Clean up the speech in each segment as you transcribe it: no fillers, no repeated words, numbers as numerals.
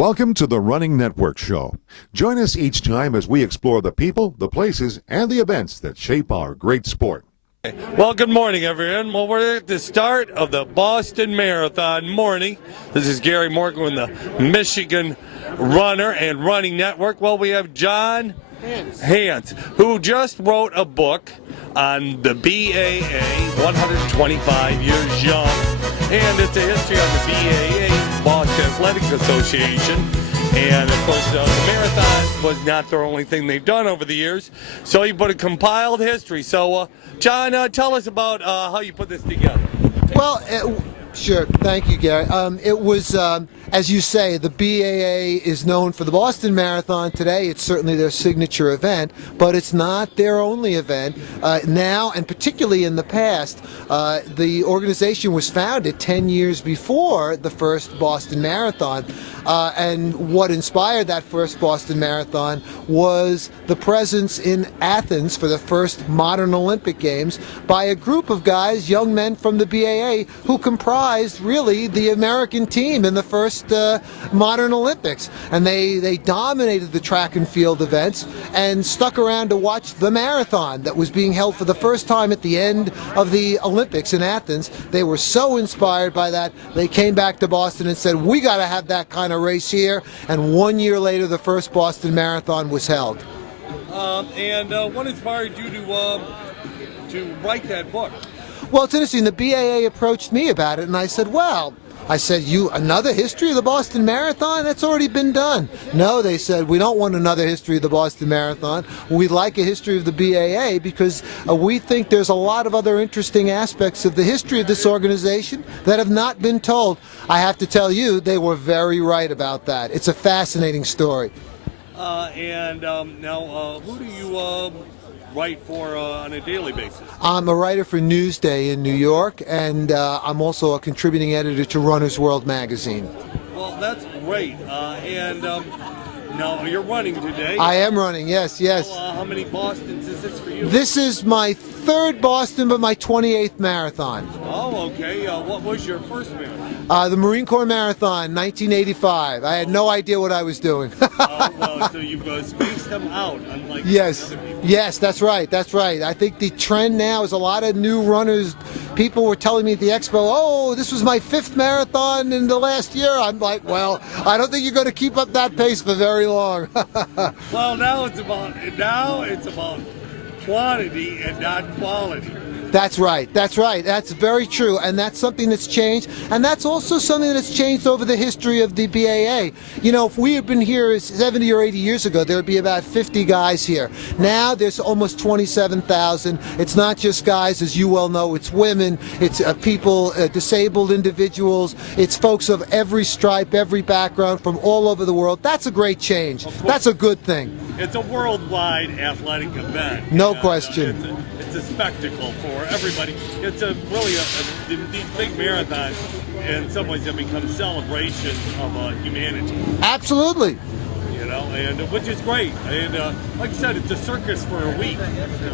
Welcome to the Running Network Show. Join us each time as we explore the people, the places, and the events that shape our great sport. Well, good morning, everyone. Well, we're at the start of the Boston Marathon morning. This is Gary Morgan with the Michigan Runner and Running Network. Well, we have John Hanc, who just wrote a book on the BAA, 125 years young, and it's a history on the BAA, Boston Athletic Association. And, of course, the marathon was not the only thing they've done over the years, so he put a compiled history. So, John, tell us about how you put this together. Well, sure. Thank you, Gary. It was, as you say, the BAA is known for the Boston Marathon. Today, it's certainly their signature event, but it's not their only event. Now, and particularly in the past, the organization was founded 10 years before the first Boston Marathon. And what inspired that first Boston Marathon was the presence in Athens for the first modern Olympic Games by a group of guys, young men from the BAA, who comprised really the American team in the first modern Olympics. And they dominated the track and field events and stuck around to watch the marathon that was being held for the first time at the end of the Olympics in Athens. They were so inspired by that, they came back to Boston and said, we got to have that kind of race here. And 1 year later, the first Boston Marathon was held. And what inspired you to write that book? Well, it's interesting. The BAA approached me about it, and I said, another history of the Boston Marathon? That's already been done. No, they said, we don't want another history of the Boston Marathon. We'd like a history of the BAA because we think there's a lot of other interesting aspects of the history of this organization that have not been told. I have to tell you, they were very right about that. It's a fascinating story. Now, who do you write for on a daily basis? I'm a writer for Newsday in New York, and I'm also a contributing editor to Runner's World magazine. Well, that's great. Now, you're running today. I am running, yes. So, how many Bostons is this for you? This is my third Boston, but my 28th marathon. Oh, okay. What was your first marathon? The Marine Corps Marathon, 1985. I had no idea what I was doing. So you've spaced them out, unlike Yes. other people. Yes, that's right. I think the trend now is a lot of new runners. People were telling me at the expo, oh, this was my fifth marathon in the last year. I'm like, well, I don't think you're going to keep up that pace for very long. Well, now it's about quantity and not quality. That's right. That's very true, and that's something that's changed, and that's also something that's changed over the history of the BAA. You know, if we had been here 70 or 80 years ago, there would be about 50 guys here. Now there's almost 27,000. It's not just guys, as you well know. It's women. It's people, disabled individuals. It's folks of every stripe, every background from all over the world. That's a great change. That's a good thing. It's a worldwide athletic event. No question. It's a spectacle for everybody. It's these big marathons, in some ways, have become celebrations of humanity. Absolutely. You know, and which is great. And like I said, it's a circus for a week.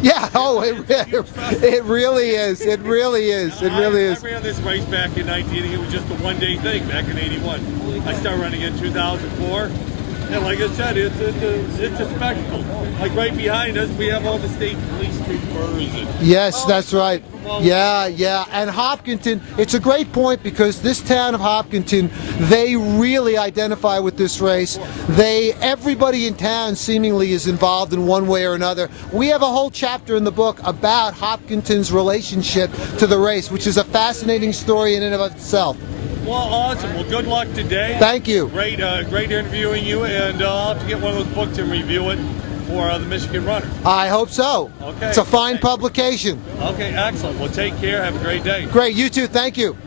Yeah. Oh, it really is. It really is. It really is. I ran this race back in 19. It was just a one-day thing back in '81. I started running in 2004. And like I said, it's a spectacle. Like right behind us, we have all the state police troopers. Yes, that's right. Yeah. And Hopkinton, it's a great point because this town of Hopkinton, they really identify with this race. Everybody in town seemingly is involved in one way or another. We have a whole chapter in the book about Hopkinton's relationship to the race, which is a fascinating story in and of itself. Well, awesome. Well, good luck today. Thank you. Great interviewing you, and I'll have to get one of those books and review it for the Michigan Runner. I hope so. Okay. It's a fine publication. Okay, excellent. Well, take care. Have a great day. Great. You too. Thank you.